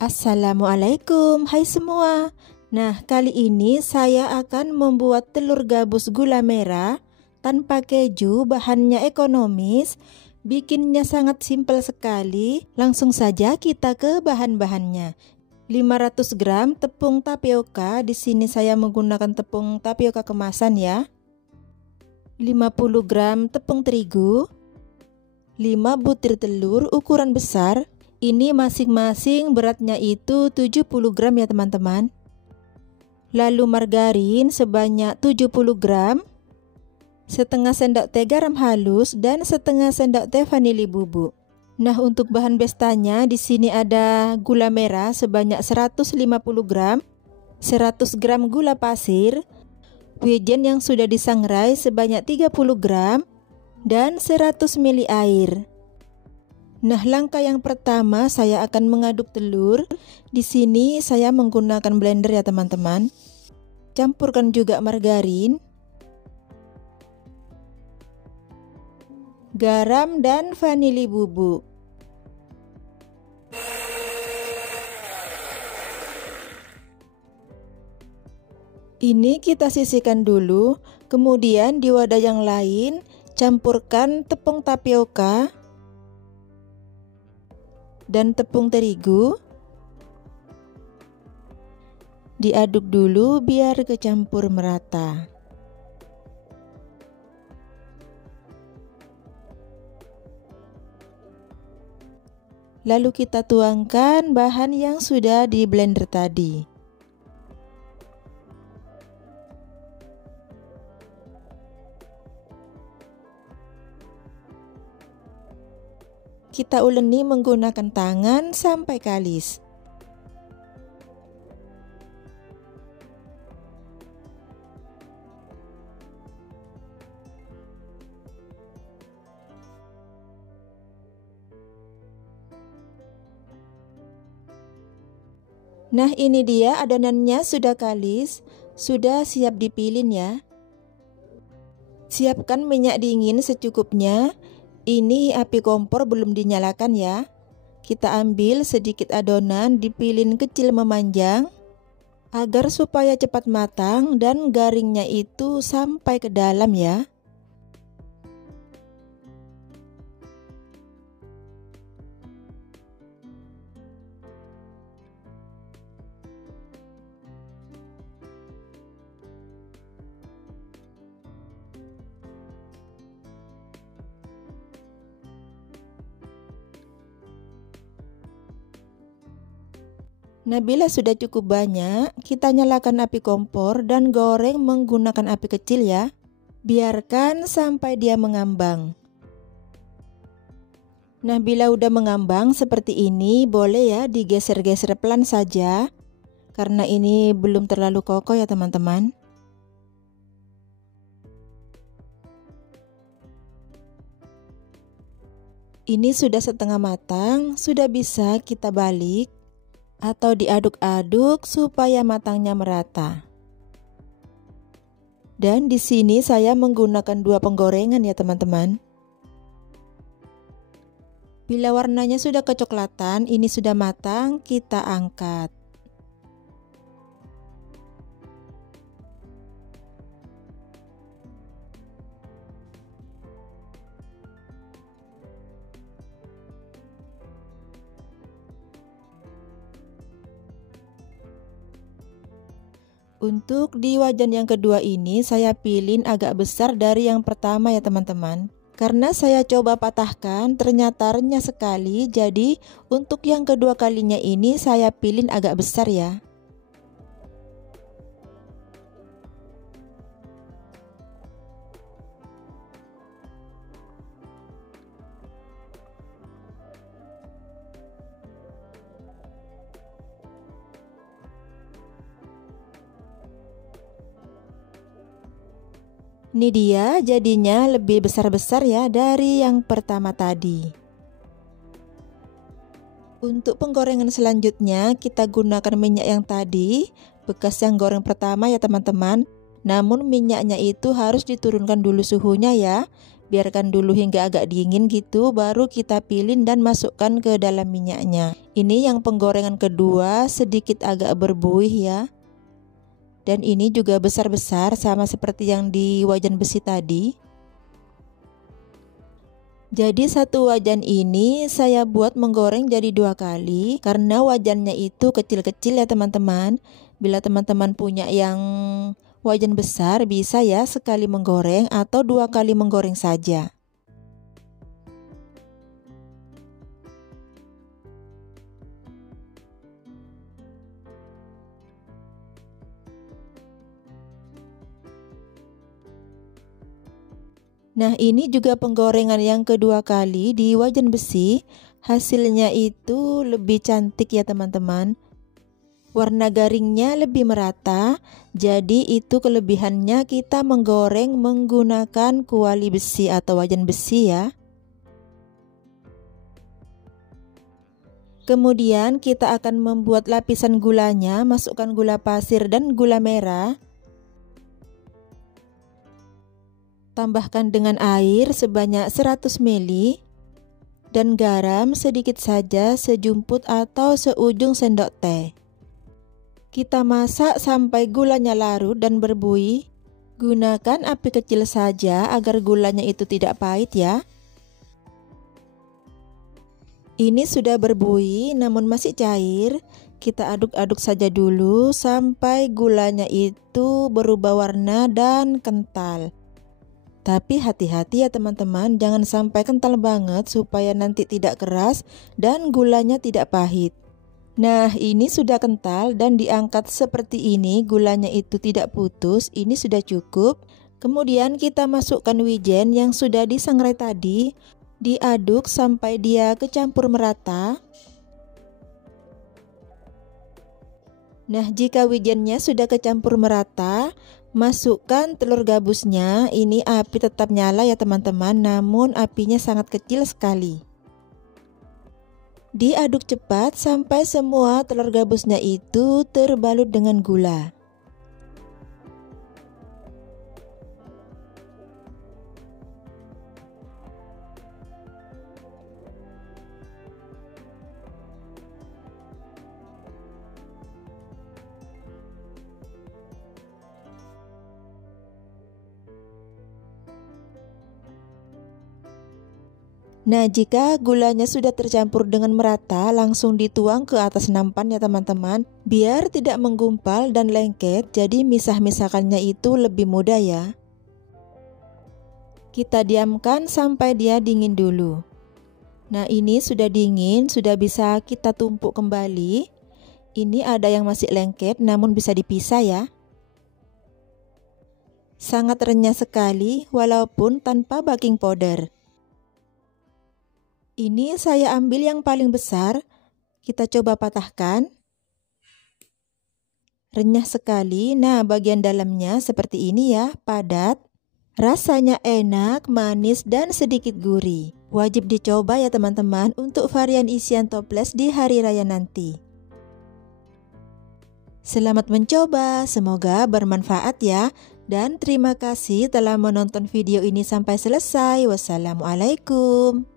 Assalamualaikum, hai semua. Nah, kali ini saya akan membuat telur gabus gula merah tanpa keju, bahannya ekonomis, bikinnya sangat simpel sekali. Langsung saja kita ke bahan-bahannya. 500 gram tepung tapioka, di sini saya menggunakan tepung tapioka kemasan ya. 50 gram tepung terigu, 5 butir telur ukuran besar. Ini masing-masing beratnya itu 70 gram ya teman-teman. Lalu margarin sebanyak 70 gram, setengah sendok teh garam halus, dan setengah sendok teh vanili bubuk. Nah, untuk bahan bestanya di sini ada gula merah sebanyak 150 gram, 100 gram gula pasir, wijen yang sudah disangrai sebanyak 30 gram, dan 100 ml air. Nah, langkah yang pertama saya akan mengaduk telur. Di sini saya menggunakan blender ya teman-teman. Campurkan juga margarin, garam, dan vanili bubuk. Ini kita sisihkan dulu. Kemudian di wadah yang lain campurkan tepung tapioka dan tepung terigu. Diaduk dulu biar kecampur merata. Lalu kita tuangkan bahan yang sudah di blender tadi. Kita uleni menggunakan tangan sampai kalis. Nah, ini dia adonannya sudah kalis, sudah siap dipilin ya. Siapkan minyak dingin secukupnya. Ini api kompor belum dinyalakan ya. Kita ambil sedikit adonan, dipilin kecil memanjang agar supaya cepat matang dan garingnya itu sampai ke dalam ya. Nah, bila sudah cukup banyak, kita nyalakan api kompor dan goreng menggunakan api kecil ya. Biarkan sampai dia mengambang. Nah, bila udah mengambang seperti ini, boleh ya digeser-geser pelan saja, karena ini belum terlalu kokoh ya teman-teman. Ini sudah setengah matang, sudah bisa kita balik atau diaduk-aduk supaya matangnya merata. Dan di sini saya menggunakan 2 penggorengan ya teman-teman. Bila warnanya sudah kecoklatan, ini sudah matang, kita angkat. Untuk di wajan yang kedua ini saya pilih agak besar dari yang pertama ya teman-teman. Karena saya coba patahkan ternyata renyah sekali, jadi untuk yang kedua kalinya ini saya pilih agak besar ya. Ini dia jadinya lebih besar-besar ya dari yang pertama tadi. Untuk penggorengan selanjutnya kita gunakan minyak yang tadi, bekas yang goreng pertama ya teman-teman. Namun minyaknya itu harus diturunkan dulu suhunya ya, biarkan dulu hingga agak dingin gitu, baru kita pilin dan masukkan ke dalam minyaknya. Ini yang penggorengan kedua, sedikit agak berbuih ya. Dan ini juga besar-besar sama seperti yang di wajan besi tadi. Jadi satu wajan ini saya buat menggoreng jadi 2 kali karena wajannya itu kecil-kecil ya teman-teman. Bila teman-teman punya yang wajan besar bisa ya sekali menggoreng atau 2 kali menggoreng saja. Nah, ini juga penggorengan yang kedua kali di wajan besi. Hasilnya itu lebih cantik ya teman-teman. Warna garingnya lebih merata. Jadi itu kelebihannya kita menggoreng menggunakan kuali besi atau wajan besi ya. Kemudian kita akan membuat lapisan gulanya. Masukkan gula pasir dan gula merah. Tambahkan dengan air sebanyak 100 ml dan garam sedikit saja sejumput atau seujung sendok teh. Kita masak sampai gulanya larut dan berbuih. Gunakan api kecil saja agar gulanya itu tidak pahit ya. Ini sudah berbuih namun masih cair. Kita aduk-aduk saja dulu sampai gulanya itu berubah warna dan kental. Tapi hati-hati ya teman-teman, jangan sampai kental banget supaya nanti tidak keras dan gulanya tidak pahit. Nah, ini sudah kental dan diangkat seperti ini, gulanya itu tidak putus, ini sudah cukup. Kemudian kita masukkan wijen yang sudah disangrai tadi, diaduk sampai dia kecampur merata. Nah, jika wijennya sudah kecampur merata, masukkan telur gabusnya. Ini api tetap nyala ya teman-teman, namun apinya sangat kecil sekali. Diaduk cepat sampai semua telur gabusnya itu terbalut dengan gula. Nah, jika gulanya sudah tercampur dengan merata, langsung dituang ke atas nampan ya teman-teman, biar tidak menggumpal dan lengket, jadi misah-misahkannya itu lebih mudah ya. Kita diamkan sampai dia dingin dulu. Nah, ini sudah dingin, sudah bisa kita tumpuk kembali. Ini ada yang masih lengket namun bisa dipisah ya. Sangat renyah sekali walaupun tanpa baking powder. Ini saya ambil yang paling besar, kita coba patahkan. Renyah sekali, nah bagian dalamnya seperti ini ya, padat. Rasanya enak, manis dan sedikit gurih. Wajib dicoba ya teman-teman untuk varian isian toples di hari raya nanti. Selamat mencoba, semoga bermanfaat ya. Dan terima kasih telah menonton video ini sampai selesai. Wassalamualaikum.